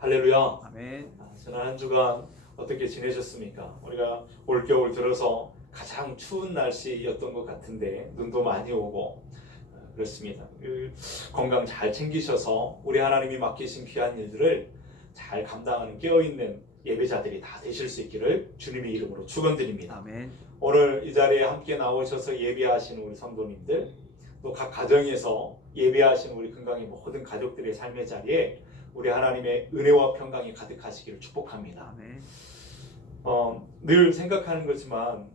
할렐루야. 아멘. 지난 한 주간 어떻게 지내셨습니까? 우리가 올겨울 들어서 가장 추운 날씨였던 것 같은데 눈도 많이 오고 그렇습니다. 건강 잘 챙기셔서 우리 하나님이 맡기신 귀한 일들을 잘 감당하는 깨어있는 예배자들이 다 되실 수 있기를 주님의 이름으로 축원드립니다. 아멘. 오늘 이 자리에 함께 나오셔서 예배하시는 우리 성도님들, 또 각 가정에서 예배하시는 우리 건강의 모든 가족들의 삶의 자리에 우리 하나님의 은혜와 평강이 가득하시기를 축복합니다. 아멘. 늘 생각하는 거지만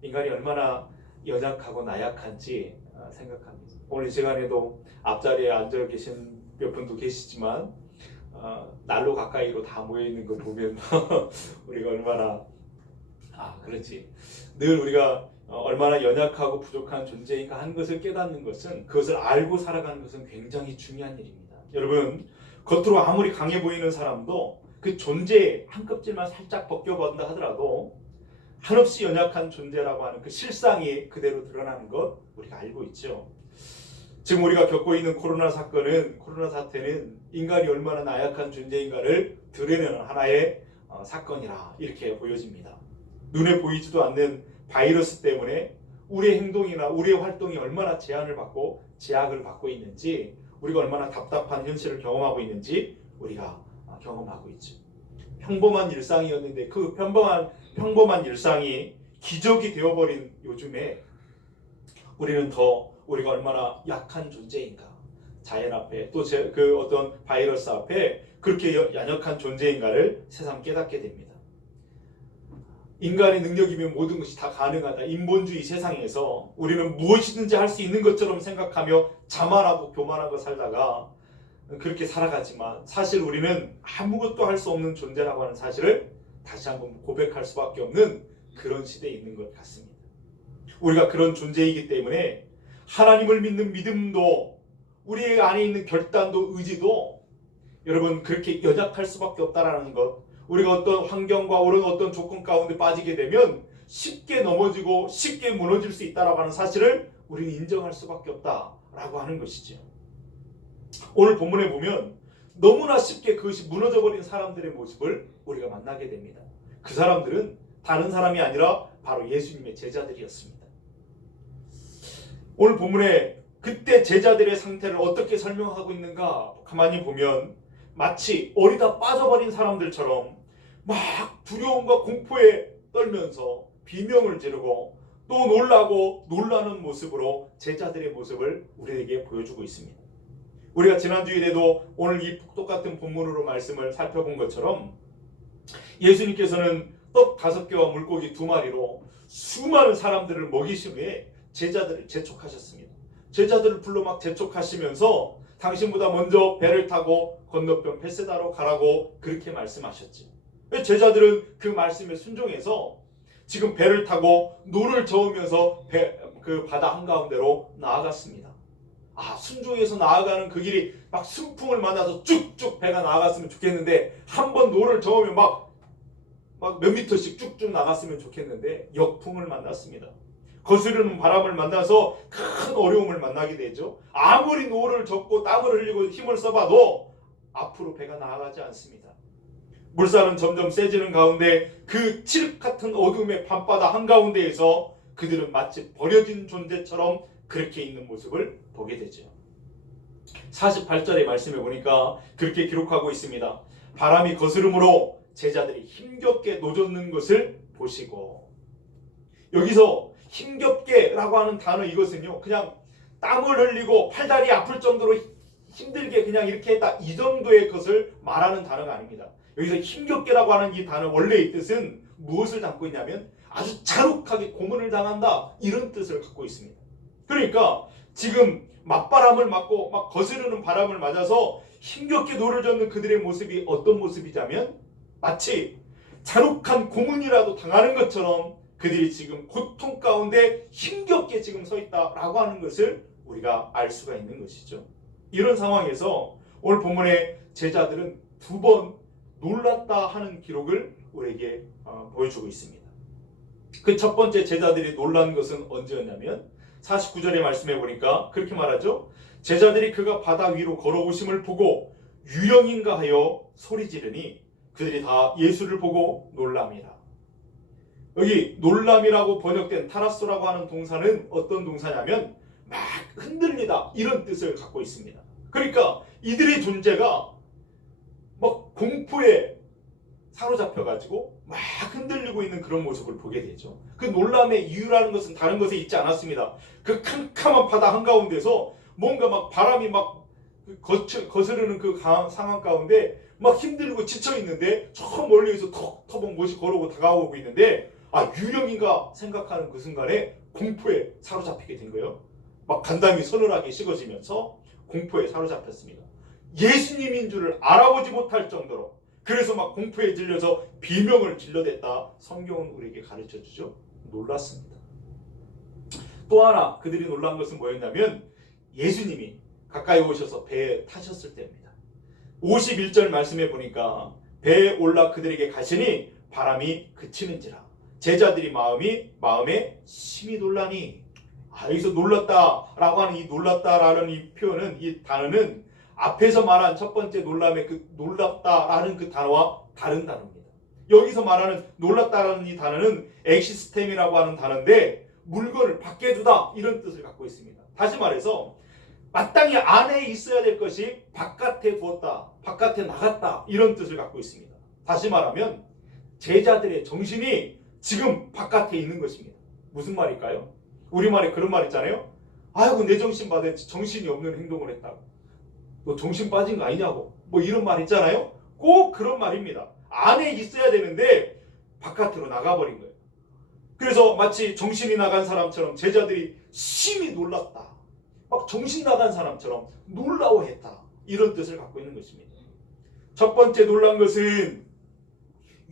인간이 얼마나 연약하고 나약한지 생각합니다. 오늘 이 시간에도 앞자리에 앉아 계신 몇 분도 계시지만 날로 가까이로 다 모여 있는 거 보면 우리가 얼마나 그렇지. 늘 우리가 얼마나 연약하고 부족한 존재인가 하는 것을 깨닫는 것은, 그것을 알고 살아가는 것은 굉장히 중요한 일입니다. 여러분, 겉으로 아무리 강해 보이는 사람도 그 존재의 한 껍질만 살짝 벗겨본다 하더라도 한없이 연약한 존재라고 하는 그 실상이 그대로 드러나는 것 우리가 알고 있죠. 지금 우리가 겪고 있는 코로나 사태는 인간이 얼마나 나약한 존재인가를 드러내는 하나의 사건이라 이렇게 보여집니다. 눈에 보이지도 않는 바이러스 때문에 우리의 행동이나 우리의 활동이 얼마나 제한을 받고 제약을 받고 있는지, 우리가 얼마나 답답한 현실을 경험하고 있는지 우리가 경험하고 있죠. 평범한 일상이었는데 그 평범한 일상이 기적이 되어버린 요즘에 우리는 더 우리가 얼마나 약한 존재인가, 자연 앞에 또 그 어떤 바이러스 앞에 그렇게 연약한 존재인가를 새삼 깨닫게 됩니다. 인간의 능력이면 모든 것이 다 가능하다. 인본주의 세상에서 우리는 무엇이든지 할 수 있는 것처럼 생각하며 자만하고 교만하고 살다가 그렇게 살아가지만 사실 우리는 아무것도 할 수 없는 존재라고 하는 사실을 다시 한번 고백할 수밖에 없는 그런 시대에 있는 것 같습니다. 우리가 그런 존재이기 때문에 하나님을 믿는 믿음도, 우리 안에 있는 결단도 의지도 여러분 그렇게 연약할 수밖에 없다라는 것, 우리가 어떤 환경과 옳은 어떤 조건 가운데 빠지게 되면 쉽게 넘어지고 쉽게 무너질 수 있다라고 하는 사실을 우리는 인정할 수밖에 없다라고 하는 것이죠. 오늘 본문에 보면 너무나 쉽게 그것이 무너져버린 사람들의 모습을 우리가 만나게 됩니다. 그 사람들은 다른 사람이 아니라 바로 예수님의 제자들이었습니다. 오늘 본문에 그때 제자들의 상태를 어떻게 설명하고 있는가 가만히 보면 마치 어리다 빠져버린 사람들처럼 막 두려움과 공포에 떨면서 비명을 지르고 또 놀라고 놀라는 모습으로 제자들의 모습을 우리에게 보여주고 있습니다. 우리가 지난주일에도 오늘 이 똑같은 본문으로 말씀을 살펴본 것처럼 예수님께서는 떡 5개와 물고기 2마리로 수많은 사람들을 먹이신 후에 제자들을 재촉하셨습니다. 제자들을 불러 막 재촉하시면서 당신보다 먼저 배를 타고 건너편 베세다로 가라고 그렇게 말씀하셨죠. 제자들은 그 말씀에 순종해서 지금 배를 타고 노를 저으면서 그 바다 한가운데로 나아갔습니다. 순종해서 나아가는 그 길이 막 순풍을 만나서 쭉쭉 배가 나아갔으면 좋겠는데, 한번 노를 저으면 막 몇 미터씩 쭉쭉 나갔으면 좋겠는데 역풍을 만났습니다. 거스르는 바람을 만나서 큰 어려움을 만나게 되죠. 아무리 노를 젓고 땀을 흘리고 힘을 써봐도 앞으로 배가 나아가지 않습니다. 물살은 점점 세지는 가운데 그 칠흑 같은 어둠의 밤바다 한가운데에서 그들은 마치 버려진 존재처럼 그렇게 있는 모습을 보게 되죠. 48절의 말씀에 보니까 그렇게 기록하고 있습니다. 바람이 거스름으로 제자들이 힘겹게 노젓는 것을 보시고, 여기서 힘겹게라고 하는 단어, 이것은요 그냥 땀을 흘리고 팔다리 아플 정도로 힘들게 그냥 이렇게 했다, 이 정도의 것을 말하는 단어가 아닙니다. 여기서 힘겹게라고 하는 이 단어 원래의 뜻은 무엇을 담고 있냐면 아주 잔혹하게 고문을 당한다, 이런 뜻을 갖고 있습니다. 그러니까 지금 맞바람을 맞고 막 거스르는 바람을 맞아서 힘겹게 노를 젓는 그들의 모습이 어떤 모습이냐면 마치 잔혹한 고문이라도 당하는 것처럼 그들이 지금 고통 가운데 힘겹게 지금 서 있다라고 하는 것을 우리가 알 수가 있는 것이죠. 이런 상황에서 오늘 본문의 제자들은 2번 놀랐다 하는 기록을 우리에게 보여주고 있습니다. 그 첫 번째 제자들이 놀란 것은 언제였냐면 49절의 말씀에 보니까 그렇게 말하죠. 제자들이 그가 바다 위로 걸어오심을 보고 유령인가 하여 소리 지르니 그들이 다 예수를 보고 놀랍니다. 여기 놀람이라고 번역된 타라소라고 하는 동사는 어떤 동사냐면 막 흔들리다 이런 뜻을 갖고 있습니다. 그러니까 이들의 존재가 막 공포에 사로잡혀가지고 막 흔들리고 있는 그런 모습을 보게 되죠. 그 놀람의 이유라는 것은 다른 것에 있지 않았습니다. 그 캄캄한 바다 한가운데서 뭔가 막 바람이 막 거스르는 그 상황 가운데 막 힘들고 지쳐 있는데 저 멀리에서 턱턱 못이 걸어오고 다가오고 있는데 유령인가 생각하는 그 순간에 공포에 사로잡히게 된 거예요. 막 간담이 서늘하게 식어지면서 공포에 사로잡혔습니다. 예수님인 줄을 알아보지 못할 정도로, 그래서 막 공포에 질려서 비명을 질러댔다 성경은 우리에게 가르쳐 주죠. 놀랐습니다. 또 하나 그들이 놀란 것은 뭐였냐면 예수님이 가까이 오셔서 배에 타셨을 때입니다. 51절 말씀해 보니까 배에 올라 그들에게 가시니 바람이 그치는지라 제자들이 마음에 심히 놀라니. 여기서 놀랐다라고 하는 이 놀랐다라는 이 표현은, 이 단어는 앞에서 말한 첫 번째 놀람의 그 놀랍다라는 그 단어와 다른 단어입니다. 여기서 말하는 놀랐다라는 이 단어는 엑시스템이라고 하는 단어인데 물건을 밖에 두다 이런 뜻을 갖고 있습니다. 다시 말해서 마땅히 안에 있어야 될 것이 바깥에 두었다, 바깥에 나갔다 이런 뜻을 갖고 있습니다. 다시 말하면 제자들의 정신이 지금 바깥에 있는 것입니다. 무슨 말일까요? 우리말에 그런 말 있잖아요. 아이고 내 정신 받아 정신이 없는 행동을 했다고. 너 정신 빠진 거 아니냐고. 뭐 이런 말 있잖아요. 꼭 그런 말입니다. 안에 있어야 되는데 바깥으로 나가버린 거예요. 그래서 마치 정신이 나간 사람처럼 제자들이 심히 놀랐다. 막 정신 나간 사람처럼 놀라워했다. 이런 뜻을 갖고 있는 것입니다. 첫 번째 놀란 것은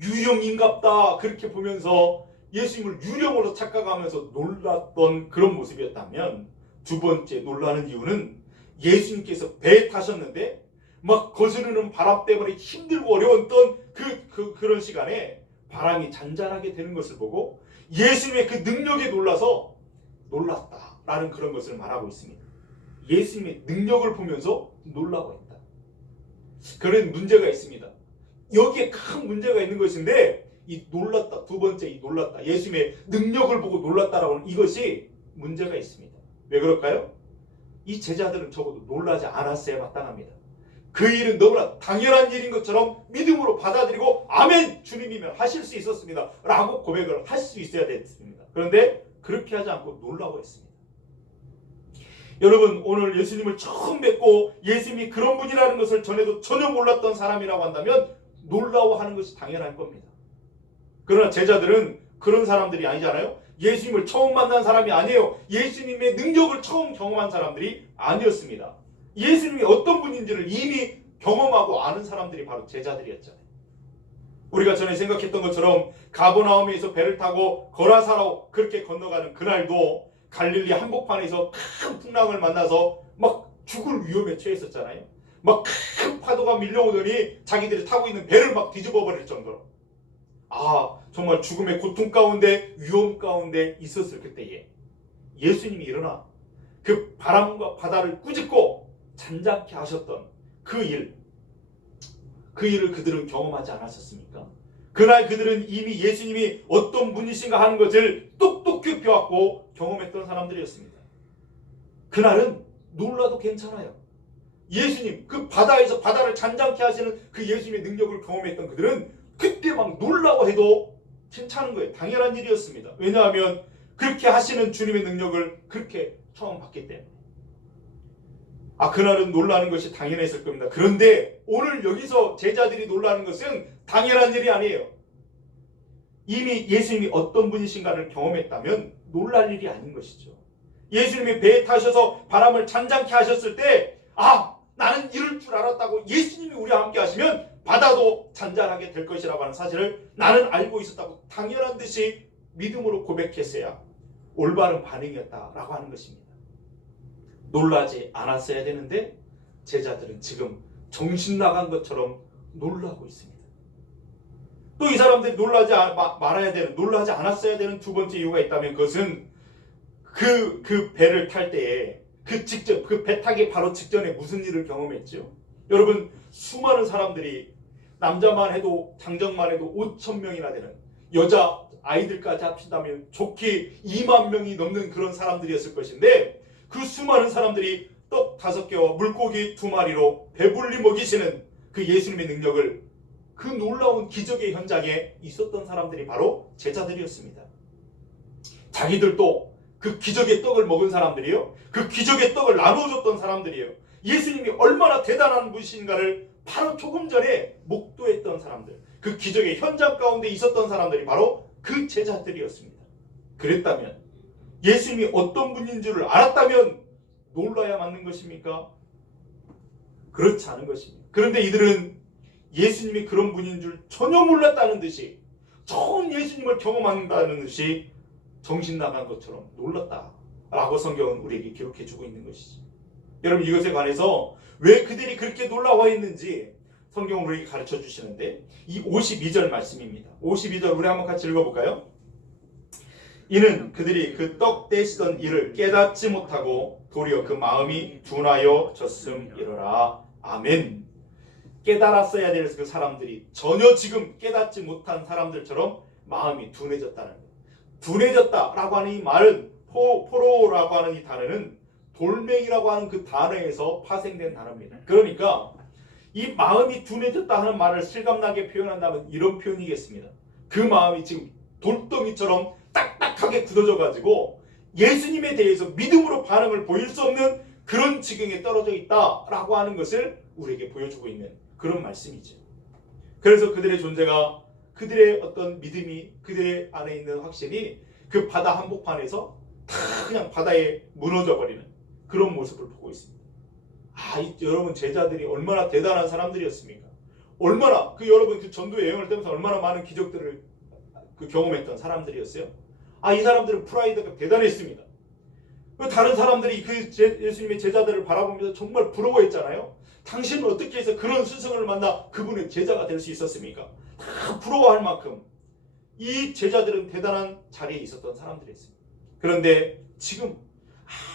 유령인갑다 그렇게 보면서 예수님을 유령으로 착각하면서 놀랐던 그런 모습이었다면, 두 번째 놀라는 이유는 예수님께서 배에 타셨는데 막 거스르는 바람 때문에 힘들고 어려웠던 그런 시간에 바람이 잔잔하게 되는 것을 보고 예수님의 그 능력에 놀라서 놀랐다라는 그런 것을 말하고 있습니다. 예수님의 능력을 보면서 놀라고 했다. 그런 문제가 있습니다. 여기에 큰 문제가 있는 것인데 이 놀랐다, 두 번째 이 놀랐다, 예수님의 능력을 보고 놀랐다라고 하는 이것이 문제가 있습니다. 왜 그럴까요? 이 제자들은 적어도 놀라지 않았어야 마땅합니다. 그 일은 너무나 당연한 일인 것처럼 믿음으로 받아들이고 아멘 주님이면 하실 수 있었습니다 라고 고백을 할 수 있어야 됐습니다. 그런데 그렇게 하지 않고 놀라고 했습니다. 여러분, 오늘 예수님을 처음 뵙고 예수님이 그런 분이라는 것을 전에도 전혀 몰랐던 사람이라고 한다면 놀라워하는 것이 당연할 겁니다. 그러나 제자들은 그런 사람들이 아니잖아요. 예수님을 처음 만난 사람이 아니에요. 예수님의 능력을 처음 경험한 사람들이 아니었습니다. 예수님이 어떤 분인지를 이미 경험하고 아는 사람들이 바로 제자들이었잖아요. 우리가 전에 생각했던 것처럼 가버나움에서 배를 타고 거라사로 그렇게 건너가는 그날도 갈릴리 한복판에서 큰 풍랑을 만나서 막 죽을 위험에 처했었잖아요. 막 큰 파도가 밀려오더니 자기들이 타고 있는 배를 막 뒤집어 버릴 정도로 정말 죽음의 고통 가운데 위험 가운데 있었을 그때에 예수님이 일어나 그 바람과 바다를 꾸짖고 잔잔케 하셨던 그 일을 그들은 경험하지 않았었습니까? 그날 그들은 이미 예수님이 어떤 분이신가 하는 것을 똑똑히 배웠고 경험했던 사람들이었습니다. 그날은 놀라도 괜찮아요. 예수님, 그 바다에서 바다를 잔잔케 하시는 그 예수님의 능력을 경험했던 그들은 그때 막 놀라워해도 괜찮은 거예요. 당연한 일이었습니다. 왜냐하면 그렇게 하시는 주님의 능력을 그렇게 처음 봤기 때문에. 그날은 놀라는 것이 당연했을 겁니다. 그런데 오늘 여기서 제자들이 놀라는 것은 당연한 일이 아니에요. 이미 예수님이 어떤 분이신가를 경험했다면 놀랄 일이 아닌 것이죠. 예수님이 배에 타셔서 바람을 잔잔케 하셨을 때 나는 이럴 줄 알았다고, 예수님이 우리와 함께 하시면 바다도 잔잔하게 될 것이라고 하는 사실을 나는 알고 있었다고 당연한 듯이 믿음으로 고백했어야 올바른 반응이었다라고 하는 것입니다. 놀라지 않았어야 되는데 제자들은 지금 정신 나간 것처럼 놀라고 있습니다. 또 이 사람들이 놀라지 않았어야 되는 두 번째 이유가 있다면 그것은 그 배를 탈 때에 그 배 타기 바로 직전에 무슨 일을 경험했죠? 여러분 수많은 사람들이 남자만 해도 장정만 해도 5,000명이나 되는 여자 아이들까지 합친다면 좋게 2만 명이 넘는 그런 사람들이었을 것인데 그 수많은 사람들이 떡 5개와 물고기 2마리로 배불리 먹이시는 그 예수님의 능력을 그 놀라운 기적의 현장에 있었던 사람들이 바로 제자들이었습니다. 자기들도 그 기적의 떡을 먹은 사람들이요. 그 기적의 떡을 나눠줬던 사람들이에요. 예수님이 얼마나 대단한 분이신가를 바로 조금 전에 목도했던 사람들, 그 기적의 현장 가운데 있었던 사람들이 바로 그 제자들이었습니다. 그랬다면 예수님이 어떤 분인 줄을 알았다면 놀라야 맞는 것입니까? 그렇지 않은 것입니다. 그런데 이들은 예수님이 그런 분인 줄 전혀 몰랐다는 듯이 처음 예수님을 경험한다는 듯이 정신 나간 것처럼 놀랐다라고 성경은 우리에게 기록해주고 있는 것이죠. 여러분 이것에 관해서 왜 그들이 그렇게 놀라워했는지 성경은 우리에게 가르쳐 주시는데 이 52절 말씀입니다. 52절 우리 한번 같이 읽어볼까요? 이는 그들이 그 떡 떼시던 일을 깨닫지 못하고 도리어 그 마음이 둔하여 졌음이로라. 아멘. 깨달았어야 될 그 사람들이 전혀 지금 깨닫지 못한 사람들처럼 마음이 둔해졌다는 거예요. 둔해졌다라고 하는 이 말은 포로라고 하는 이 단어는 돌멩이라고 하는 그 단어에서 파생된 단어입니다. 그러니까 이 마음이 둔해졌다 하는 말을 실감나게 표현한다면 이런 표현이겠습니다. 그 마음이 지금 돌덩이처럼 딱딱하게 굳어져 가지고 예수님에 대해서 믿음으로 반응을 보일 수 없는 그런 지경에 떨어져 있다라고 하는 것을 우리에게 보여주고 있는 그런 말씀이죠. 그래서 그들의 존재가, 그들의 어떤 믿음이, 그들의 안에 있는 확신이 그 바다 한복판에서 다 그냥 바다에 무너져 버리는 그런 모습을 보고 있습니다. 여러분 제자들이 얼마나 대단한 사람들이었습니까? 얼마나 여러분 그 전도 여행을 떠면서 얼마나 많은 기적들을 경험했던 사람들이었어요. 이 사람들은 프라이드가 대단했습니다. 다른 사람들이 예수님의 제자들을 바라보면서 정말 부러워했잖아요. 당신은 어떻게 해서 그런 스승을 만나 그분의 제자가 될 수 있었습니까? 다 부러워할 만큼 이 제자들은 대단한 자리에 있었던 사람들이었습니다. 그런데 지금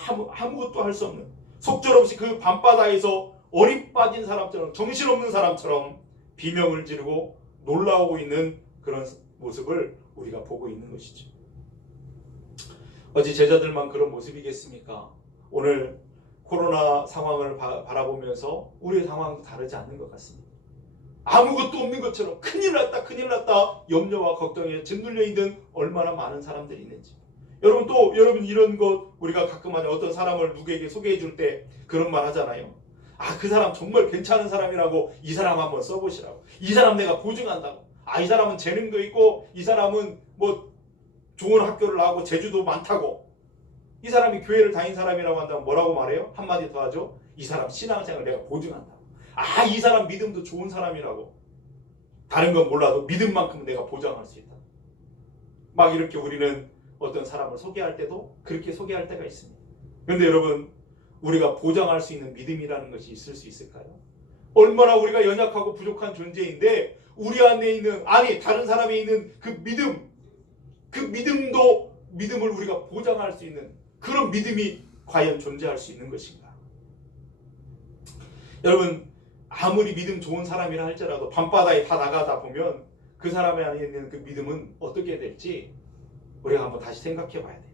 아무것도 할 수 없는, 속절없이 그 밤바다에서 어리 빠진 사람처럼, 정신없는 사람처럼 비명을 지르고 놀라우고 있는 그런 모습을 우리가 보고 있는 것이죠. 어찌 제자들만 그런 모습이겠습니까? 오늘 코로나 상황을 바라보면서 우리의 상황도 다르지 않는 것 같습니다. 아무것도 없는 것처럼 큰일 났다 큰일 났다 염려와 걱정에 짓눌려 있는 얼마나 많은 사람들이 있는지. 여러분 이런 것 우리가 가끔 하죠. 어떤 사람을 누구에게 소개해 줄 때 그런 말 하잖아요. 그 사람 정말 괜찮은 사람이라고 이 사람 한번 써보시라고. 이 사람 내가 보증한다고. 이 사람은 재능도 있고 이 사람은 좋은 학교를 나오고 재주도 많다고. 이 사람이 교회를 다닌 사람이라고 한다면 뭐라고 말해요? 한마디 더 하죠. 이 사람 신앙생활 내가 보증한다고. 이 사람 믿음도 좋은 사람이라고. 다른 건 몰라도 믿음만큼은 내가 보장할 수 있다. 막 이렇게 우리는 어떤 사람을 소개할 때도 그렇게 소개할 때가 있습니다. 그런데 여러분 우리가 보장할 수 있는 믿음이라는 것이 있을 수 있을까요? 얼마나 우리가 연약하고 부족한 존재인데 우리 안에 있는, 다른 사람에 있는 그 믿음을 우리가 보장할 수 있는 그런 믿음이 과연 존재할 수 있는 것인가? 여러분 아무리 믿음 좋은 사람이라 할지라도 밤바다에 다 나가다 보면 그 사람의 안에 있는 그 믿음은 어떻게 될지 우리가 한번 다시 생각해 봐야 돼요.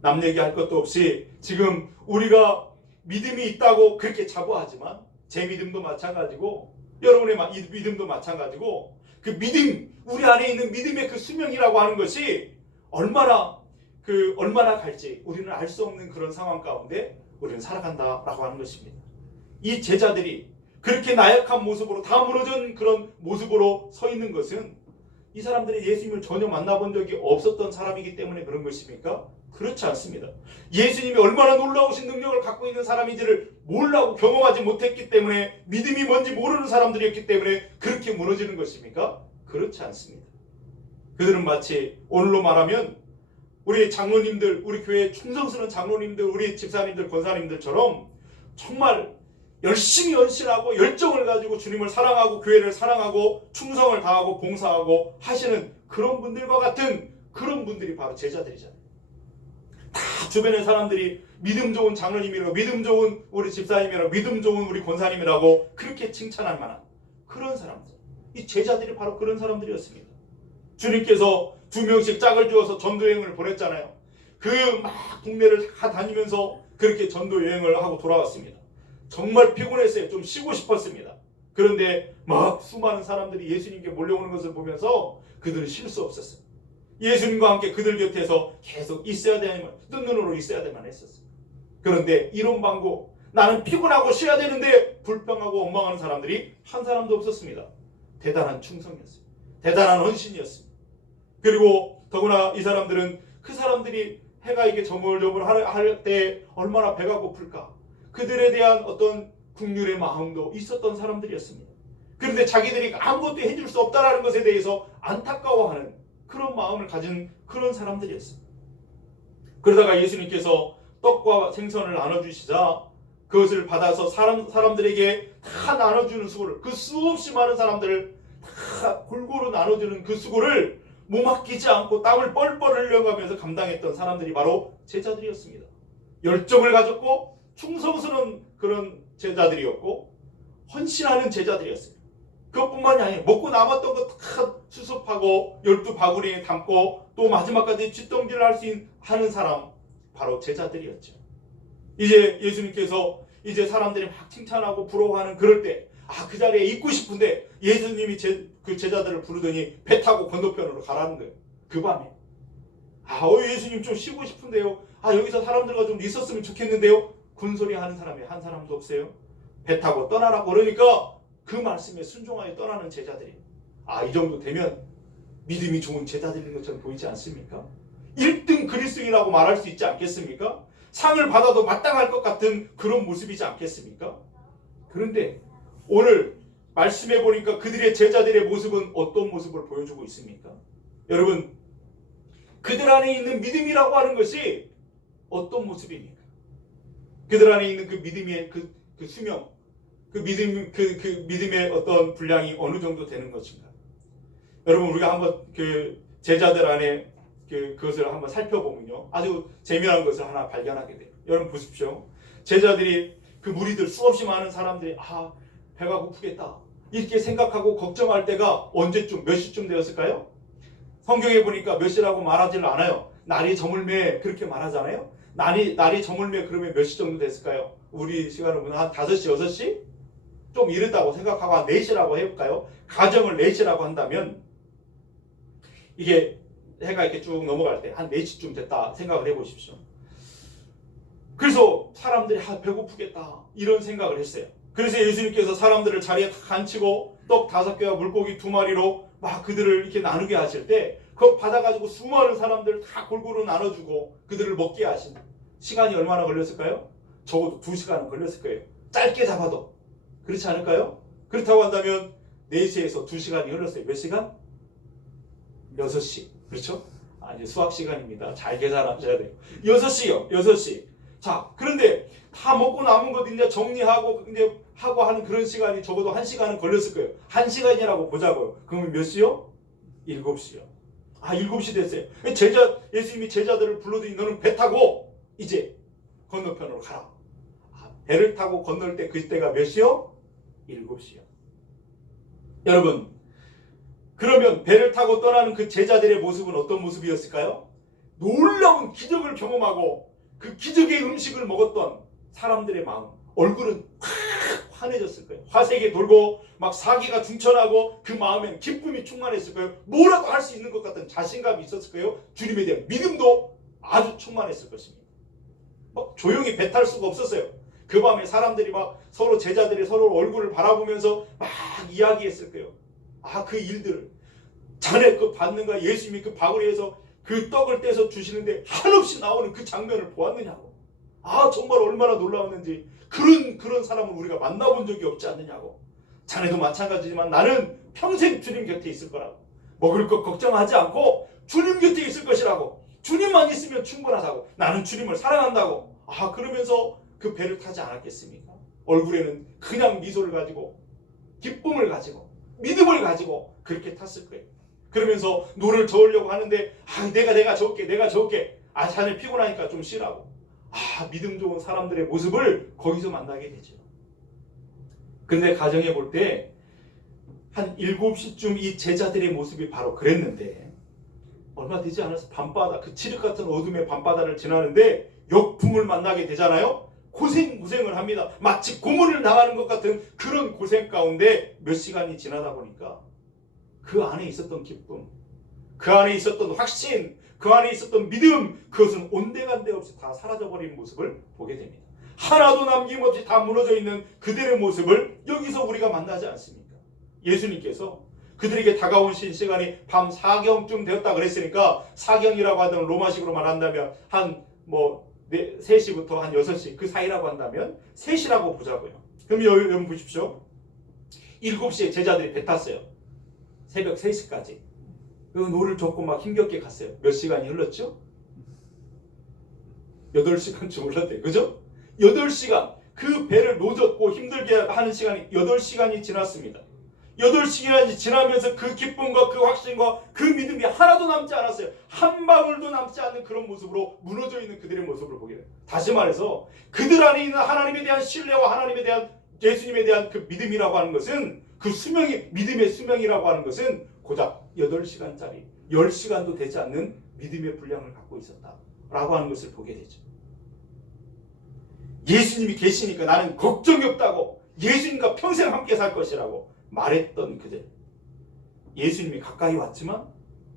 남 얘기할 것도 없이 지금 우리가 믿음이 있다고 그렇게 자부하지만 제 믿음도 마찬가지고 여러분의 믿음도 마찬가지고 그 믿음, 우리 안에 있는 믿음의 그 수명이라고 하는 것이 얼마나 갈지 우리는 알 수 없는 그런 상황 가운데 우리는 살아간다라고 하는 것입니다. 이 제자들이 그렇게 나약한 모습으로 다 무너진 그런 모습으로 서 있는 것은 이 사람들이 예수님을 전혀 만나본 적이 없었던 사람이기 때문에 그런 것입니까? 그렇지 않습니다. 예수님이 얼마나 놀라우신 능력을 갖고 있는 사람인지를 몰라고 경험하지 못했기 때문에, 믿음이 뭔지 모르는 사람들이었기 때문에 그렇게 무너지는 것입니까? 그렇지 않습니다. 그들은 마치 오늘로 말하면 우리 장로님들, 우리 교회 충성스러운 장로님들, 우리 집사님들, 권사님들처럼 정말 열심히 헌신하고 열정을 가지고 주님을 사랑하고 교회를 사랑하고 충성을 다하고 봉사하고 하시는 그런 분들과 같은 그런 분들이 바로 제자들이잖아요. 다 주변의 사람들이 믿음 좋은 장로님이라고, 믿음 좋은 우리 집사님이라고, 믿음 좋은 우리 권사님이라고 그렇게 칭찬할 만한 그런 사람들. 이 제자들이 바로 그런 사람들이었습니다. 주님께서 2명씩 짝을 주어서 전도여행을 보냈잖아요. 그 막 국내를 다 다니면서 그렇게 전도여행을 하고 돌아왔습니다. 정말 피곤했어요. 좀 쉬고 싶었습니다. 그런데 막 수많은 사람들이 예수님께 몰려오는 것을 보면서 그들은 쉴 수 없었어요. 예수님과 함께 그들 곁에서 계속 있어야 되만, 뜬 눈으로 있어야 되만 했었어요. 그런데 이런 방구, 나는 피곤하고 쉬어야 되는데 불평하고 원망하는 사람들이 한 사람도 없었습니다. 대단한 충성이었어요. 대단한 헌신이었습니다. 그리고 더구나 이 사람들은 그 사람들이 해가 이게 저물저물 할 때 얼마나 배가 고플까, 그들에 대한 어떤 국률의 마음도 있었던 사람들이었습니다. 그런데 자기들이 아무것도 해줄 수 없다라는 것에 대해서 안타까워하는 그런 마음을 가진 그런 사람들이었습니다. 그러다가 예수님께서 떡과 생선을 나눠주시자 그것을 받아서 사람들에게 다 나눠주는 수고를, 그 수없이 많은 사람들을 다 골고루 나눠주는 그 수고를 몸 아끼지 않고 땀을 뻘뻘 흘려가면서 감당했던 사람들이 바로 제자들이었습니다. 열정을 가졌고 충성스러운 그런 제자들이었고 헌신하는 제자들이었어요. 그것뿐만이 아니에요. 먹고 남았던 거 다 수습하고 12바구니에 담고 또 마지막까지 뒷동질을 할 수 하는 사람, 바로 제자들이었죠. 이제 예수님께서 이제 사람들이 막 칭찬하고 부러워하는 그럴 때, 그 자리에 있고 싶은데 예수님이 그 제자들을 부르더니 배 타고 건너편으로 가라는 거예요. 그 밤에. 예수님 좀 쉬고 싶은데요. 여기서 사람들과 좀 있었으면 좋겠는데요. 군소리 하는 사람이 한 사람도 없어요. 배 타고 떠나라고 그러니까 그 말씀에 순종하여 떠나는 제자들이, 이 정도 되면 믿음이 좋은 제자들인 것처럼 보이지 않습니까? 1등 그리스도인이라고 말할 수 있지 않겠습니까? 상을 받아도 마땅할 것 같은 그런 모습이지 않겠습니까? 그런데 오늘 말씀해 보니까 그들의 제자들의 모습은 어떤 모습을 보여주고 있습니까? 여러분, 그들 안에 있는 믿음이라고 하는 것이 어떤 모습입니까? 그들 안에 있는 그 믿음의 그 수명, 그 믿음의 어떤 분량이 어느 정도 되는 것인가? 여러분, 우리가 한번 그 제자들 안에 그것을 한번 살펴보면요, 아주 재미난 것을 하나 발견하게 돼요. 여러분 보십시오. 제자들이, 그 무리들, 수없이 많은 사람들이 배가 고프겠다 이렇게 생각하고 걱정할 때가 언제쯤, 몇 시쯤 되었을까요? 성경에 보니까 몇 시라고 말하지를 않아요. 날이 저물매 그렇게 말하잖아요. 날이 저물매 그러면 몇 시 정도 됐을까요? 우리 시간으로 보면 한 5시, 6시? 좀 이르다고 생각하고 한 4시라고 해볼까요? 가정을 4시라고 한다면 이게 해가 이렇게 쭉 넘어갈 때 한 4시쯤 됐다 생각을 해보십시오. 그래서 사람들이 배고프겠다 이런 생각을 했어요. 그래서 예수님께서 사람들을 자리에 다 앉히고 떡 5개와 물고기 2마리로 막 그들을 이렇게 나누게 하실 때, 그거 받아가지고 수많은 사람들 다 골고루 나눠주고 그들을 먹게 하신 시간이 얼마나 걸렸을까요? 적어도 2시간은 걸렸을 거예요. 짧게 잡아도. 그렇지 않을까요? 그렇다고 한다면 4시에서 2시간이 흘렀어요. 몇 시간? 6시. 그렇죠? 이제 수학 시간입니다. 잘 계산하셔야 돼요. 6시요. 6시. 자, 그런데 다 먹고 남은 것 이제 정리하고 이제 하고 하는 그런 시간이 적어도 1시간은 걸렸을 거예요. 1시간이라고 보자고요. 그러면 몇 시요? 7시요. 7시 됐어요. 예수님이 제자들을 불러더니 너는 배 타고 이제 건너편으로 가라. 배를 타고 건널 때 그때가 몇 시요? 7시요. 여러분, 그러면 배를 타고 떠나는 그 제자들의 모습은 어떤 모습이었을까요? 놀라운 기적을 경험하고 그 기적의 음식을 먹었던 사람들의 마음, 얼굴은 확 환해졌을 거예요. 화색이 돌고 막 사기가 중천하고 그 마음엔 기쁨이 충만했을 거예요. 뭐라도 할 수 있는 것 같은 자신감이 있었을 거예요. 주님에 대한 믿음도 아주 충만했을 것입니다. 막 조용히 배 탈 수가 없었어요. 그 밤에 사람들이 막 서로, 제자들이 서로 얼굴을 바라보면서 막 이야기했을 거예요. 그 일들을, 자네 그 받는가, 예수님이 그 바구니에서 그 떡을 떼서 주시는데 한없이 나오는 그 장면을 보았느냐고. 정말 얼마나 놀라웠는지. 그런 사람을 우리가 만나본 적이 없지 않느냐고. 자네도 마찬가지지만 나는 평생 주님 곁에 있을 거라고. 먹을 것 걱정하지 않고 주님 곁에 있을 것이라고. 주님만 있으면 충분하다고. 나는 주님을 사랑한다고. 그러면서 그 배를 타지 않았겠습니까? 얼굴에는 그냥 미소를 가지고, 기쁨을 가지고, 믿음을 가지고 그렇게 탔을 거예요. 그러면서 노를 저으려고 하는데 내가 저을게. 아, 자네 피곤하니까 좀 쉬라고. 아, 믿음 좋은 사람들의 모습을 거기서 만나게 되죠. 근데 가정해 볼 때 한 7시쯤 이 제자들의 모습이 바로 그랬는데 얼마 되지 않아서 밤바다, 그 칠흑 같은 어둠의 밤바다를 지나는데 역풍을 만나게 되잖아요. 고생을 합니다. 마치 고문을 당하는 것 같은 그런 고생 가운데 몇 시간이 지나다 보니까 그 안에 있었던 기쁨, 그 안에 있었던 확신, 그 안에 있었던 믿음, 그것은 온데간데 없이 다 사라져버리는 모습을 보게 됩니다. 하나도 남김없이 다 무너져 있는 그들의 모습을 여기서 우리가 만나지 않습니까? 예수님께서 그들에게 다가온 시간이 밤 4경쯤 되었다 그랬으니까, 4경이라고 하던 로마식으로 말한다면 한 3시부터 한 6시 그 사이라고 한다면 3시라고 보자고요. 그럼 여러분 보십시오. 7시에 제자들이 배 탔어요. 새벽 3시까지. 그 노를 젓고 막 힘겹게 갔어요. 몇 시간이 흘렀죠? 8시간쯤 흘렀대요. 그죠? 8시간. 그 배를 노젓고 힘들게 하는 시간이 8시간이 지났습니다. 8시간이 지나면서 그 기쁨과 그 확신과 그 믿음이 하나도 남지 않았어요. 한 방울도 남지 않는 그런 모습으로 무너져 있는 그들의 모습을 보게 돼요. 다시 말해서 그들 안에 있는 하나님에 대한 신뢰와 하나님에 대한 예수님에 대한 그 믿음이라고 하는 것은, 그 수명이, 믿음의 수명이라고 하는 것은 고작 8시간짜리 10시간도 되지 않는 믿음의 분량을 갖고 있었다라고 하는 것을 보게 되죠. 예수님이 계시니까 나는 걱정이 없다고, 예수님과 평생 함께 살 것이라고 말했던 그들, 예수님이 가까이 왔지만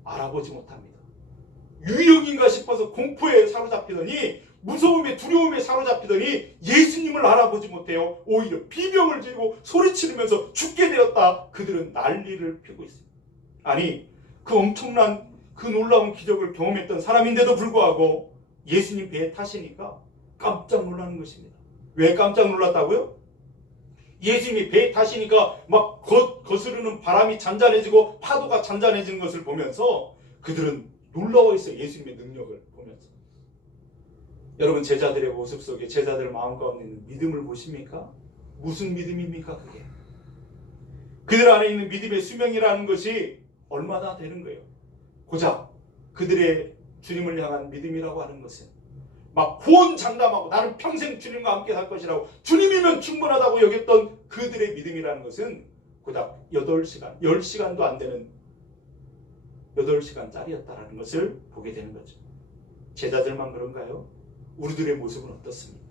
알아보지 못합니다. 유령인가 싶어서 공포에 사로잡히더니, 무서움에 두려움에 사로잡히더니 예수님을 알아보지 못해요. 오히려 비명을 지르고 소리치면서 죽게 되었다. 그들은 난리를 피우고 있습니다. 아니, 그 엄청난 그 놀라운 기적을 경험했던 사람인데도 불구하고 예수님 배에 타시니까 깜짝 놀라는 것입니다. 왜 깜짝 놀랐다고요? 예수님이 배에 타시니까 막 거스르는 바람이 잔잔해지고 파도가 잔잔해지는 것을 보면서 그들은 놀라워했어요. 예수님의 능력을 보면서. 여러분, 제자들의 모습 속에, 제자들 마음 가운데 있는 믿음을 보십니까? 무슨 믿음입니까? 그게 그들 안에 있는 믿음의 수명이라는 것이 얼마나 되는 거예요. 고작 그들의 주님을 향한 믿음이라고 하는 것은 막 호언장담하고 나는 평생 주님과 함께 살 것이라고, 주님이면 충분하다고 여겼던 그들의 믿음이라는 것은 고작 8시간, 10시간도 안 되는 8시간짜리였다라는 것을 보게 되는 거죠. 제자들만 그런가요? 우리들의 모습은 어떻습니까?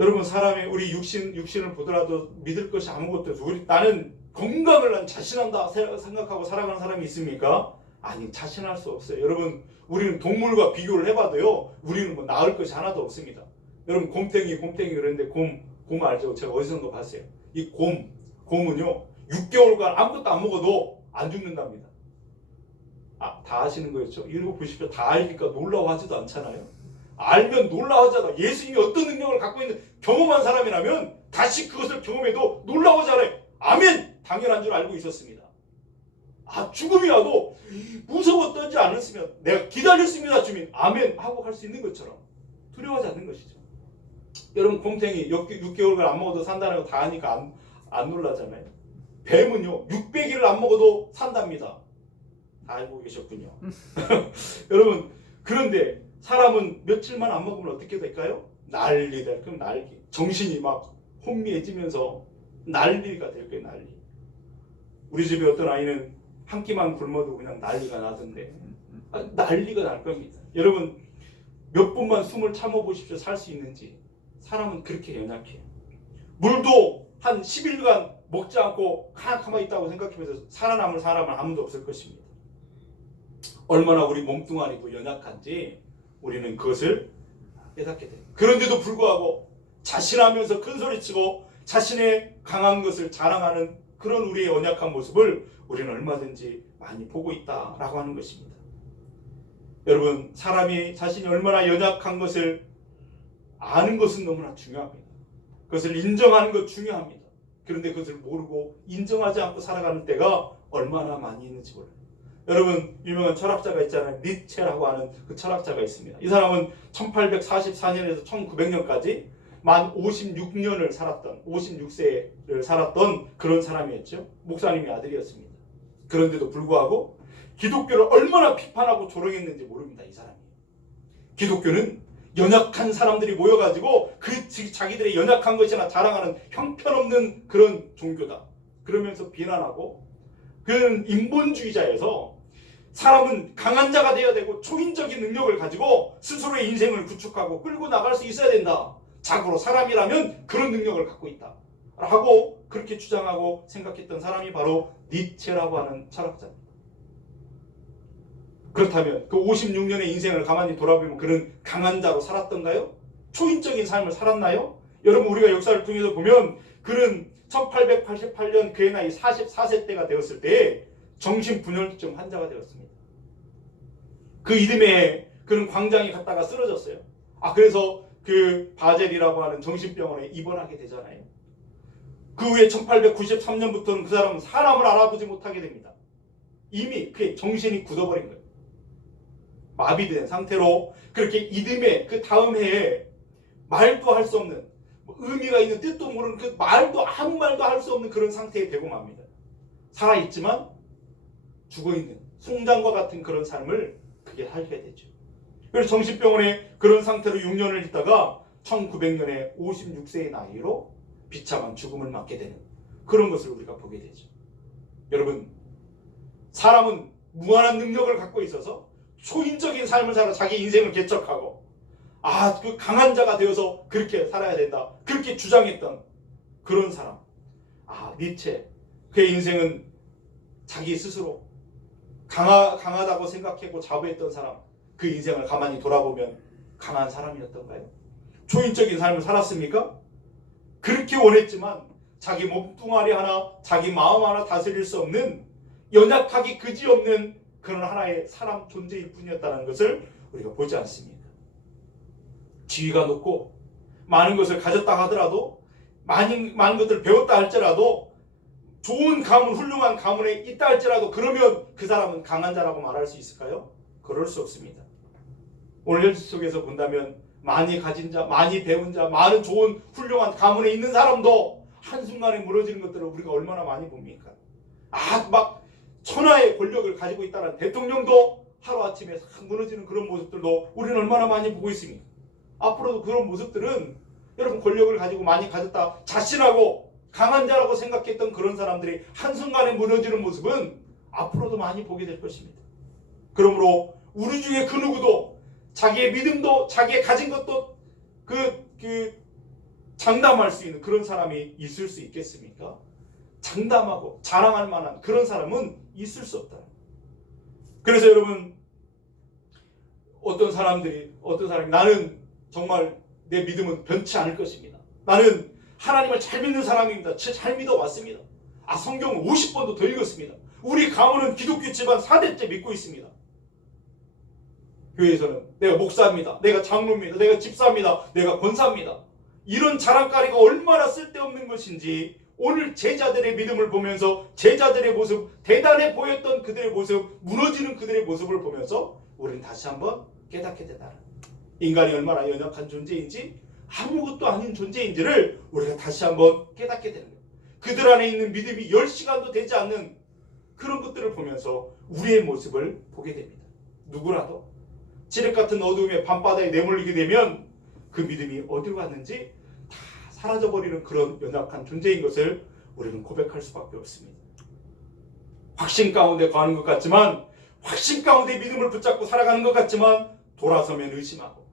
여러분, 사람의 우리 육신을 보더라도 믿을 것이 아무것도 없어요. 나는 건강을 난 자신한다 생각하고 살아가는 사람이 있습니까? 아니, 자신할 수 없어요. 여러분, 우리는 동물과 비교를 해봐도요, 우리는 뭐 나을 것이 하나도 없습니다. 여러분, 곰탱이 그랬는데 곰 알죠? 제가 어디선가 봤어요. 이 곰은요 6개월간 아무것도 안 먹어도 안 죽는답니다. 아, 다 아시는 거였죠? 이러고 보십시오. 다 알니까 놀라워하지도 않잖아요. 알면 놀라워하잖아. 예수님이 어떤 능력을 갖고 있는 경험한 사람이라면 다시 그것을 경험해도 놀라워하잖아요. 아멘! 당연한 줄 알고 있었습니다. 아, 죽음이 와도 무서웠던지 않았으면 내가 기다렸습니다 주님, 아멘 하고 갈 수 있는 것처럼 두려워하지 않는 것이죠. 여러분, 곰탱이 6개월간 안 먹어도 산다는 거 다 아니까 안 놀라잖아요. 뱀은요 600일을 안 먹어도 산답니다. 다 알고 계셨군요. 여러분, 그런데 사람은 며칠만 안 먹으면 어떻게 될까요? 난리 될 거예요. 난리. 정신이 막 혼미해지면서 난리가 될 거예요. 난리. 우리 집에 어떤 아이는 한 끼만 굶어도 그냥 난리가 나던데, 난리가 날 겁니다. 여러분, 몇 분만 숨을 참아보십시오. 살 수 있는지. 사람은 그렇게 연약해요. 물도 한 10일간 먹지 않고 가만히 있다고 생각하면서 살아남을 사람은 아무도 없을 것입니다. 얼마나 우리 몸뚱아리도 연약한지 우리는 그것을 깨닫게 돼요. 그런데도 불구하고 자신하면서 큰소리치고 자신의 강한 것을 자랑하는 그런 우리의 연약한 모습을 우리는 얼마든지 많이 보고 있다라고 하는 것입니다. 여러분, 사람이 자신이 얼마나 연약한 것을 아는 것은 너무나 중요합니다. 그것을 인정하는 것 중요합니다. 그런데 그것을 모르고 인정하지 않고 살아가는 때가 얼마나 많이 있는지 몰라요. 여러분, 유명한 철학자가 있잖아요. 니체라고 하는 그 철학자가 있습니다. 이 사람은 1844년에서 1900년까지 만 56년을 살았던, 56세를 살았던 그런 사람이었죠. 목사님의 아들이었습니다. 그런데도 불구하고 기독교를 얼마나 비판하고 조롱했는지 모릅니다. 이 사람이. 기독교는 연약한 사람들이 모여가지고 그 자기들의 연약한 것이나 자랑하는 형편없는 그런 종교다. 그러면서 비난하고, 그는 인본주의자여서 사람은 강한 자가 되어야 되고 초인적인 능력을 가지고 스스로의 인생을 구축하고 끌고 나갈 수 있어야 된다. 자고로 사람이라면 그런 능력을 갖고 있다. 라고 그렇게 주장하고 생각했던 사람이 바로 니체라고 하는 철학자입니다. 그렇다면 그 56년의 인생을 가만히 돌아보면 그는 강한 자로 살았던가요? 초인적인 삶을 살았나요? 여러분, 우리가 역사를 통해서 보면 그는 1888년 그의 나이 44세 때가 되었을 때 정신분열증 환자가 되었습니다. 그 이듬해에 그는 광장에 갔다가 쓰러졌어요. 그래서 그 바젤이라고 하는 정신병원에 입원하게 되잖아요. 그 후에 1893년부터는 그 사람은 사람을 알아보지 못하게 됩니다. 이미 그의 정신이 굳어버린 거예요. 마비된 상태로 그렇게 이듬해 그 다음 해에 말도 할 수 없는, 의미가 있는 뜻도 모르는 그 말도 아무 말도 할 수 없는 그런 상태에 되고 맙니다. 살아있지만 죽어있는 송장과 같은 그런 삶을 그게 살게 되죠. 그래서 정신병원에 그런 상태로 6년을 있다가 1900년에 56세의 나이로 비참한 죽음을 맞게 되는 그런 것을 우리가 보게 되죠. 여러분, 사람은 무한한 능력을 갖고 있어서 초인적인 삶을 살아 자기 인생을 개척하고 그 강한 자가 되어서 그렇게 살아야 된다. 그렇게 주장했던 그런 사람. 니체. 그의 인생은 자기 스스로 강하다고 생각하고 자부했던 사람. 그 인생을 가만히 돌아보면 강한 사람이었던가요? 초인적인 삶을 살았습니까? 그렇게 원했지만 자기 몸뚱아리 하나, 자기 마음 하나 다스릴 수 없는 연약하기 그지없는 그런 하나의 사람 존재일 뿐이었다는 것을 우리가 보지 않습니까? 지위가 높고 많은 것을 가졌다 하더라도, 많은 것을 배웠다 할지라도, 좋은 가문, 훌륭한 가문에 있다 할지라도, 그러면 그 사람은 강한 자라고 말할 수 있을까요? 그럴 수 없습니다. 오늘 현실 속에서 본다면 많이 가진 자, 많이 배운 자, 많은 좋은 훌륭한 가문에 있는 사람도 한순간에 무너지는 것들을 우리가 얼마나 많이 봅니까? 막 천하의 권력을 가지고 있다는 대통령도 하루아침에 싹 무너지는 그런 모습들도 우리는 얼마나 많이 보고 있습니까? 앞으로도 그런 모습들은, 여러분, 권력을 가지고 많이 가졌다 자신하고 강한 자라고 생각했던 그런 사람들이 한순간에 무너지는 모습은 앞으로도 많이 보게 될 것입니다. 그러므로 우리 중에 그 누구도 자기의 믿음도, 자기의 가진 것도 장담할 수 있는 그런 사람이 있을 수 있겠습니까? 장담하고 자랑할 만한 그런 사람은 있을 수 없다. 그래서 여러분, 어떤 사람이 나는 정말 내 믿음은 변치 않을 것입니다. 나는 하나님을 잘 믿는 사람입니다. 잘 믿어왔습니다. 성경을 50번도 더 읽었습니다. 우리 가문은 기독교 집안 4대째 믿고 있습니다. 교회에서는 내가 목사입니다. 내가 장로입니다. 내가 집사입니다. 내가 권사입니다. 이런 자랑거리가 얼마나 쓸데없는 것인지 오늘 제자들의 믿음을 보면서, 제자들의 모습, 대단해 보였던 그들의 모습, 무너지는 그들의 모습을 보면서 우리는 다시 한번 깨닫게 되다. 인간이 얼마나 연약한 존재인지, 아무것도 아닌 존재인지를 우리가 다시 한번 깨닫게 되는 거예요. 그들 안에 있는 믿음이 10시간도 되지 않는 그런 것들을 보면서 우리의 모습을 보게 됩니다. 누구라도 칠흑 같은 어두움의 밤바다에 내몰리게 되면 그 믿음이 어디로 갔는지 다 사라져버리는 그런 연약한 존재인 것을 우리는 고백할 수밖에 없습니다. 확신 가운데 가는 것 같지만, 확신 가운데 믿음을 붙잡고 살아가는 것 같지만, 돌아서면 의심하고,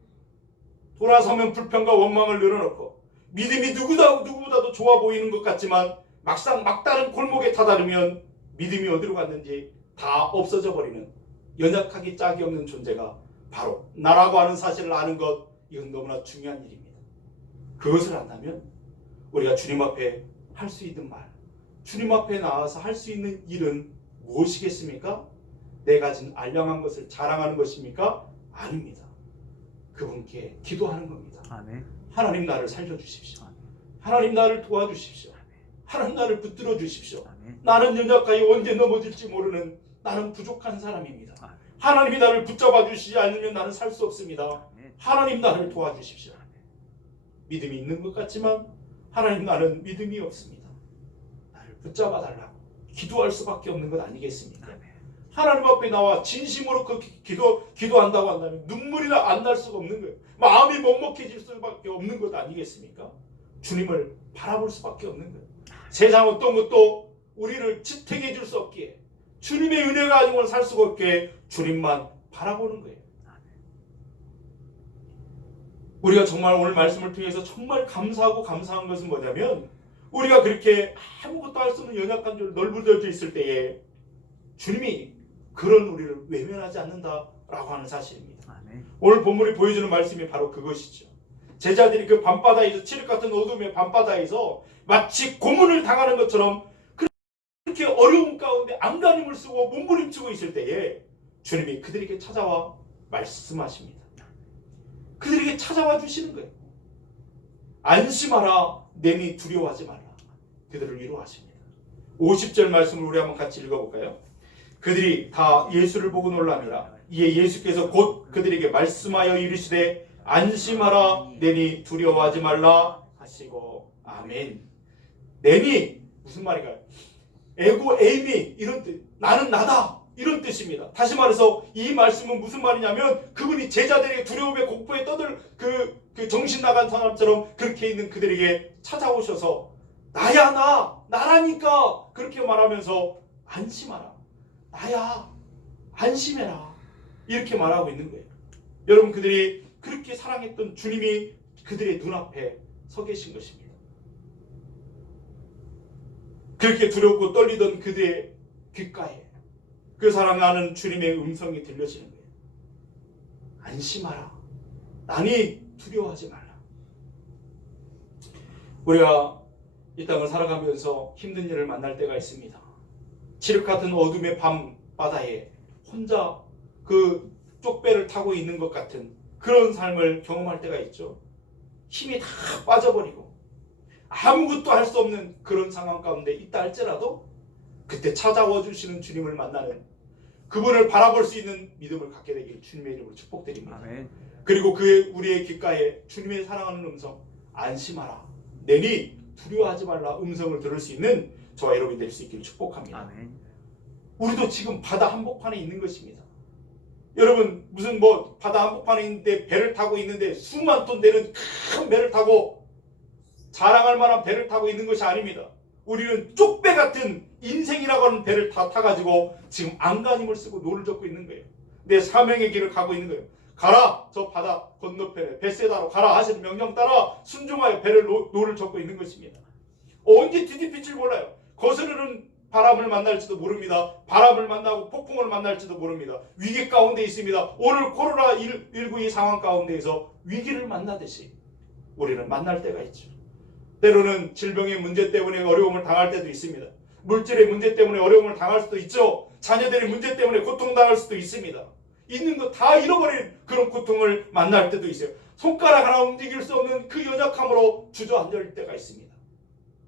돌아서면 불평과 원망을 늘어놓고, 믿음이 누구보다도 좋아 보이는 것 같지만 막상 막다른 골목에 다다르면 믿음이 어디로 갔는지 다 없어져 버리는 연약하기 짝이 없는 존재가 바로 나라고 하는 사실을 아는 것, 이건 너무나 중요한 일입니다. 그것을 안다면 우리가 주님 앞에 할 수 있는 말, 주님 앞에 나와서 할 수 있는 일은 무엇이겠습니까? 내 가진 알량한 것을 자랑하는 것입니까? 아닙니다. 그분께 기도하는 겁니다. 아멘. 하나님, 나를 살려주십시오. 하나님, 나를 도와주십시오. 하나님, 나를 붙들어 주십시오. 나는 연약하여 언제 넘어질지 모르는, 나는 부족한 사람입니다. 하나님이 나를 붙잡아 주시지 않으면 나는 살 수 없습니다. 하나님, 나를 도와주십시오. 믿음이 있는 것 같지만 하나님, 나는 믿음이 없습니다. 나를 붙잡아 달라고 기도할 수밖에 없는 것 아니겠습니까? 하나님 앞에 나와 진심으로 그 기도한다고 한다면 눈물이 안 날 수가 없는 거예요. 마음이 먹먹해질 수밖에 없는 것 아니겠습니까? 주님을 바라볼 수밖에 없는 거예요. 세상 어떤 것도 우리를 지탱해 줄 수 없기에, 주님의 은혜가 아니고는 살 수가 없기에 주님만 바라보는 거예요. 우리가 정말 오늘 말씀을 통해서 정말 감사한 것은 뭐냐면, 우리가 그렇게 아무것도 할 수 없는 연약한 줄 널브러져 있을 때에 주님이 그런 우리를 외면하지 않는다라고 하는 사실입니다. 아멘. 오늘 본문이 보여주는 말씀이 바로 그것이죠. 제자들이 그 밤바다에서, 칠흑 같은 어둠의 밤바다에서 마치 고문을 당하는 것처럼 그렇게 어려운 가운데 안간힘을 쓰고 몸부림치고 있을 때에 주님이 그들에게 찾아와 말씀하십니다. 그들에게 찾아와 주시는 거예요. 안심하라, 내니 두려워하지 말라. 그들을 위로하십니다. 50절 말씀을 우리 한번 같이 읽어볼까요? 그들이 다 예수를 보고 놀라니라. 이에 예수께서 곧 그들에게 말씀하여 이르시되 안심하라, 내니 두려워하지 말라 하시고. 아멘. 내니 무슨 말인가요? 에고 에이미 이런 뜻, 나는 나다 이런 뜻입니다. 다시 말해서 이 말씀은 무슨 말이냐면, 그분이 제자들에게 두려움에 공포에 떠들 그 정신 나간 사람처럼 그렇게 있는 그들에게 찾아오셔서 나야, 나라니까 그렇게 말하면서 안심하라, 나야, 안심해라 이렇게 말하고 있는 거예요. 여러분, 그들이 그렇게 사랑했던 주님이 그들의 눈앞에 서 계신 것입니다. 그렇게 두렵고 떨리던 그들의 귓가에 그 사랑하는 주님의 음성이 들려지는 거예요. 안심하라, 나니 두려워하지 말라. 우리가 이 땅을 살아가면서 힘든 일을 만날 때가 있습니다. 칠흑 같은 어둠의 밤바다에 혼자 그 쪽배를 타고 있는 것 같은 그런 삶을 경험할 때가 있죠. 힘이 다 빠져버리고 아무것도 할 수 없는 그런 상황 가운데 있다 할지라도 그때 찾아와 주시는 주님을 만나는, 그분을 바라볼 수 있는 믿음을 갖게 되길 주님의 이름으로 축복드립니다. 아멘. 그리고 그 우리의 귓가에 주님의 사랑하는 음성, 안심하라, 내니 두려워하지 말라 음성을 들을 수 있는 저와 여러분이 될 수 있기를 축복합니다. 아멘. 우리도 지금 바다 한복판에 있는 것입니다. 여러분, 무슨 뭐 바다 한복판에 있는데 배를 타고 있는데 수만 톤 되는 큰 배를 타고 자랑할 만한 배를 타고 있는 것이 아닙니다. 우리는 쪽배 같은 인생이라고 하는 배를 다 타가지고 지금 안간힘을 쓰고 노를 젓고 있는 거예요. 내 사명의 길을 가고 있는 거예요. 가라, 저 바다 건너편에 벳세다로 가라 하시는 명령 따라 순종하여 배를 노를 젓고 있는 것입니다. 언제 뒤집힐 줄 몰라요. 거스르는 바람을 만날지도 모릅니다. 바람을 만나고 폭풍을 만날지도 모릅니다. 위기 가운데 있습니다. 오늘 코로나19의 상황 가운데에서 위기를 만나듯이 우리는 만날 때가 있죠. 때로는 질병의 문제 때문에 어려움을 당할 때도 있습니다. 물질의 문제 때문에 어려움을 당할 수도 있죠. 자녀들의 문제 때문에 고통당할 수도 있습니다. 있는 거 다 잃어버린 그런 고통을 만날 때도 있어요. 손가락 하나 움직일 수 없는 그 연약함으로 주저앉을 때가 있습니다.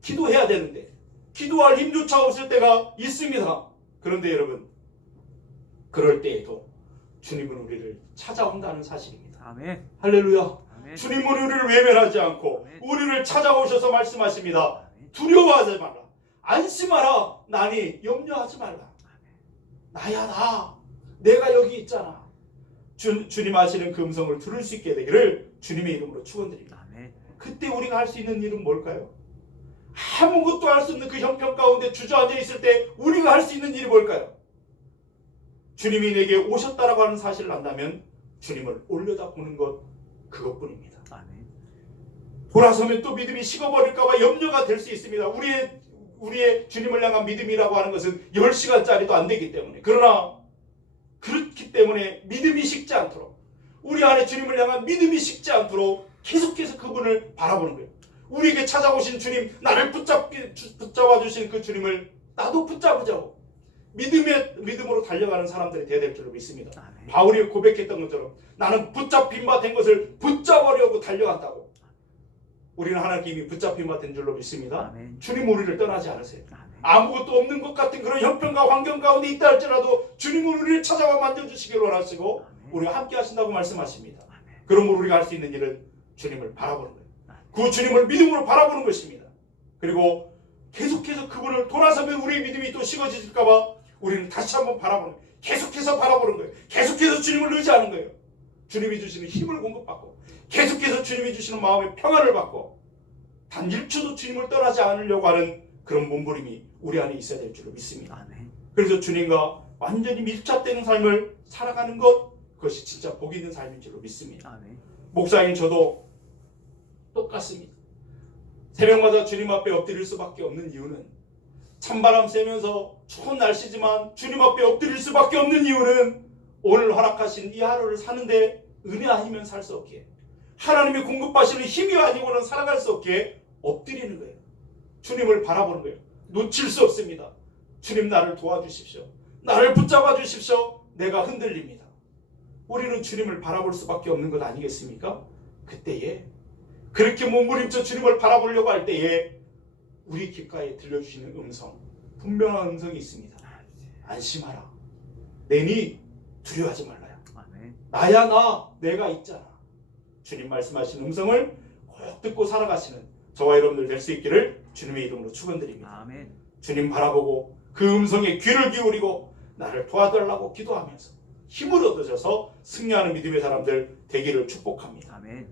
기도해야 되는데 기도할 힘조차 없을 때가 있습니다. 그런데 여러분, 그럴 때에도 주님은 우리를 찾아온다는 사실입니다. 아멘. 할렐루야. 아멘. 주님은 우리를 외면하지 않고 아멘. 우리를 찾아오셔서 말씀하십니다. 아멘. 두려워하지 말라, 안심하라, 나니 염려하지 말라. 나야, 나, 내가 여기 있잖아. 주님 하시는 그 음성을 들을 수 있게 되기를 주님의 이름으로 축원드립니다. 아멘. 그때 우리가 할 수 있는 일은 뭘까요? 아무것도 할 수 없는 그 형편 가운데 주저앉아 있을 때 우리가 할 수 있는 일이 뭘까요? 주님이 내게 오셨다라고 하는 사실을 안다면 주님을 올려다보는 것, 그것뿐입니다. 아멘. 돌아서면 또 믿음이 식어버릴까봐 염려가 될 수 있습니다. 우리의 주님을 향한 믿음이라고 하는 것은 10시간짜리도 안 되기 때문에. 그러나 그렇기 때문에 믿음이 식지 않도록, 우리 안에 주님을 향한 믿음이 식지 않도록 계속해서 그분을 바라보는 거예요. 우리에게 찾아오신 주님, 나를 붙잡아 주신 그 주님을 나도 붙잡으자고 믿음으로 달려가는 사람들이 되어야 될 줄로 믿습니다. 아멘. 바울이 고백했던 것처럼 나는 붙잡힌 바 된 것을 붙잡으려고 달려간다고. 우리는 하나님이 붙잡힌 바 된 줄로 믿습니다. 아멘. 주님 우리를 떠나지 않으세요. 아멘. 아무것도 없는 것 같은 그런 형편과 환경 가운데 있다 할지라도 주님은 우리를 찾아와 만져주시길 원하시고 아멘. 우리와 함께 하신다고 말씀하십니다. 아멘. 그러므로 우리가 할 수 있는 일은 주님을 바라보는 거예요. 아멘. 그 주님을 믿음으로 바라보는 것입니다. 그리고 계속해서 그분을 돌아서면 우리의 믿음이 또 식어질까봐 우리는 다시 한번 바라보는 거예요. 계속해서 바라보는 거예요. 계속해서 주님을 의지하는 거예요. 주님이 주시는 힘을 공급받고 계속해서 주님이 주시는 마음의 평안을 받고 단 1초도 주님을 떠나지 않으려고 하는 그런 몸부림이 우리 안에 있어야 될 줄로 믿습니다. 아멘. 그래서 주님과 완전히 밀착되는 삶을 살아가는 것, 그것이 진짜 복 있는 삶인 줄로 믿습니다. 아멘. 목사인 저도 똑같습니다. 새벽마다 주님 앞에 엎드릴 수밖에 없는 이유는 찬바람 쐬면서 추운 날씨지만 주님 앞에 엎드릴 수밖에 없는 이유는 오늘 허락하신 이 하루를 사는데 은혜 아니면 살 수 없기에 하나님이 공급하시는 힘이 아니고는 살아갈 수 없기에 엎드리는 거예요. 주님을 바라보는 거예요. 놓칠 수 없습니다. 주님 나를 도와주십시오. 나를 붙잡아 주십시오. 내가 흔들립니다. 우리는 주님을 바라볼 수밖에 없는 것 아니겠습니까? 그때에 그렇게 몸부림쳐 주님을 바라보려고 할 때에 우리 귓가에 들려주시는 음성, 분명한 음성이 있습니다. 안심하라. 내니 두려워하지 말라요. 아멘. 나야 나, 내가 있잖아. 주님 말씀하신 음성을 꼭 듣고 살아가시는 저와 여러분들 될 수 있기를 주님의 이름으로 축원드립니다. 아멘. 주님 바라보고 그 음성에 귀를 기울이고 나를 도와달라고 기도하면서 힘을 얻으셔서 승리하는 믿음의 사람들 되기를 축복합니다. 아멘.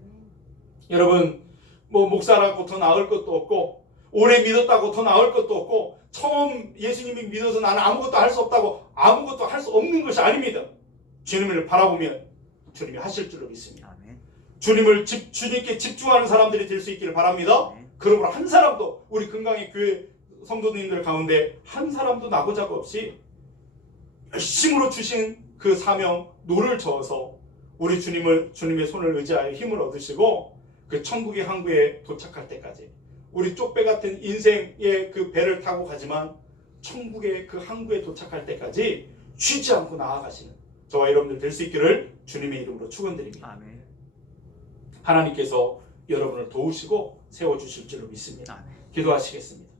여러분, 뭐 목사라고 더 나을 것도 없고 오래 믿었다고 더 나을 것도 없고 처음 예수님이 믿어서 나는 아무것도 할 수 없다고 아무것도 할 수 없는 것이 아닙니다. 주님을 바라보면 주님이 하실 줄로 믿습니다. 아멘. 주님께 집중하는 사람들이 될 수 있기를 바랍니다. 아멘. 그러므로 한 사람도 우리 건강의 교회 성도님들 가운데 한 사람도 나고자가 없이 열심으로 주신 그 사명 노를 저어서 우리 주님의 손을 의지하여 힘을 얻으시고 그 천국의 항구에 도착할 때까지 우리 쪽배 같은 인생의 그 배를 타고 가지만 천국의 그 항구에 도착할 때까지 쉬지 않고 나아가시는 저와 여러분들 될 수 있기를 주님의 이름으로 축원드립니다. 아멘. 하나님께서 여러분을 도우시고 세워주실 줄로 믿습니다. 아멘. 기도하시겠습니다.